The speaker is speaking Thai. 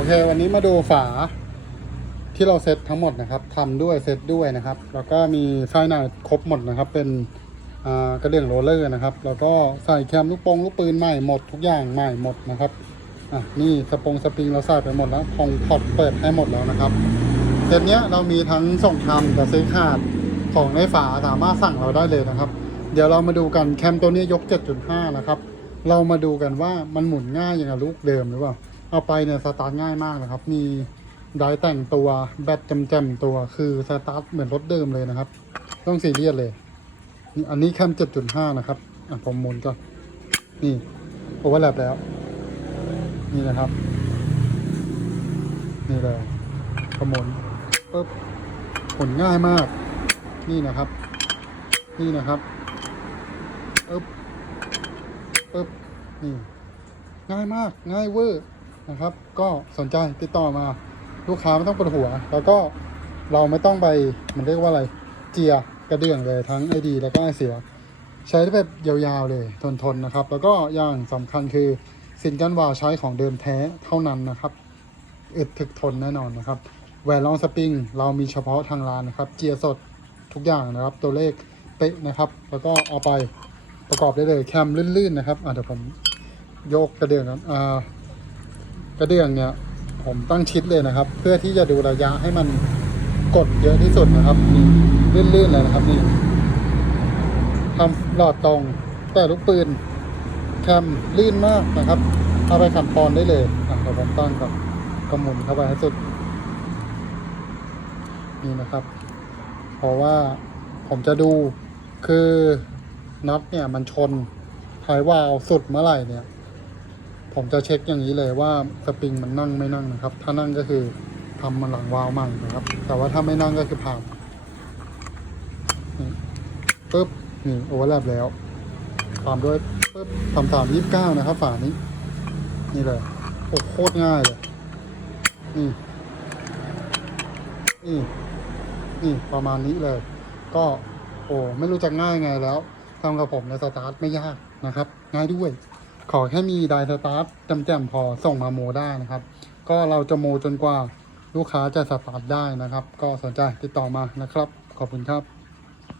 อเควันนี้มาดูฝาที่เราเซตทั้งหมดนะครับทำด้วยเซตด้วยนะครับ แล้วก็มีไส้ในครบหมดนะครับ เป็นกระเดื่องโรลเลอร์นะครับ แล้วก็ใส่แคมลูกปงลูกปืนใหม่หมดทุกอย่างใหม่หมดนะครับอะนี่สปงสปริงเราใส่ไปหมดแล้วพองพอดเปิดให้หมดแล้วนะครับเซตเนี้ยเรามีทั้งส่งทำกับซื้อขาดของในฝาสามารถสั่งเราได้เลยนะครับ เดี๋ยวเรามาดูกันแคมตัวนี้ยก 7.5 นะครับ เรามาดูกันว่ามันหมุนง่ายอย่างกับลูกเดิมหรือเปล่า เอาไปเนี่ยสตาร์ทง่ายมากนะครับ มีไดแต่งตัวแบตจำๆตัวคือสตาร์ทเหมือนรถเดิมเลยนะครับ ต้องซีเรียสเลย อันนี้แคม7.5นะครับอะผมหมุนก่อนนี่โอเวอร์แลปแล้ว นี่นะครับ นี่เลยก็หมุนปุ๊บหมุนง่ายมาก นี่นะครับ นี่นะครับปึ๊บปึ๊บนี่ ง่ายมาก ง่ายเวอร์ นะครับ ก็สนใจติดต่อมาลูกค้าไม่ต้องปวดหัว แล้วก็เราไม่ต้องไปมันเรียกว่าอะไรเจียกระเดื่องเลยทั้งไอดีแล้วก็ไอเสีย ใช้ได้แบบยาวๆเลยทนๆนะครับ แล้วก็อย่างสำคัญคือสินกันวาวใช้ของเดิมแท้เท่านั้นนะครับอึดถึกทนแน่นอนนะครับแหวนลองสปริง เรามีเฉพาะทางร้านนะครับ เจียสดทุกอย่างนะครับ ตัวเลขเป๊ะนะครับ แล้วก็เอาไปประกอบได้เลยแคมลื่นๆนะครับอะเดี๋ยวผมโยกกระเดื่องกันอ่า กระเดื่องเนี่ยผมตั้งชิดเลยนะครับ เพื่อที่จะดูระยะให้มันกดเยอะที่สุดนะครับนี่ลื่นๆเลยนะครับนี่ทำหลอดตรงแต่ลูกปืนแคมลื่นมากนะครับ เอาไปขันปอนได้เลยอะเดี๋ยวผมตั้งก่อนก็หมุนเข้าไปให้สุดนี่นะครับ เพราะว่าผมจะดูคือน็อตเนี่ยมันชนท้ายวาล์วสุดเมื่อไหร่เนี่ย ผมจะเช็คอย่างนี้เลยว่าสปริงมันนั่งไม่นั่งนะครับ ถ้านั่งก็คือทำมันหลังวาล์วใหม่นะครับ แต่ว่าถ้าไม่นั่งก็คือผ่านปึ๊บนี่โอเวอร์แลปแล้วตามด้วยปึ๊บทำสามยี่สิบเก้านะครับ ฝานี้ นี่เลยโอ้โคตรง่ายเลยนี่นี่นี่ประมาณนี้เลย ก็โอ้ไม่รู้จะง่ายไงแล้วทำกับผมในสตาร์ทไม่ยากนะครับ ง่ายด้วย ขอแค่มีไดสตาร์ทแจ่มๆพอส่งมาโมได้นะครับ ก็เราจะโมจนกว่าลูกค้าจะสตาร์ทได้นะครับ ก็สนใจติดต่อมานะครับ ขอบคุณครับ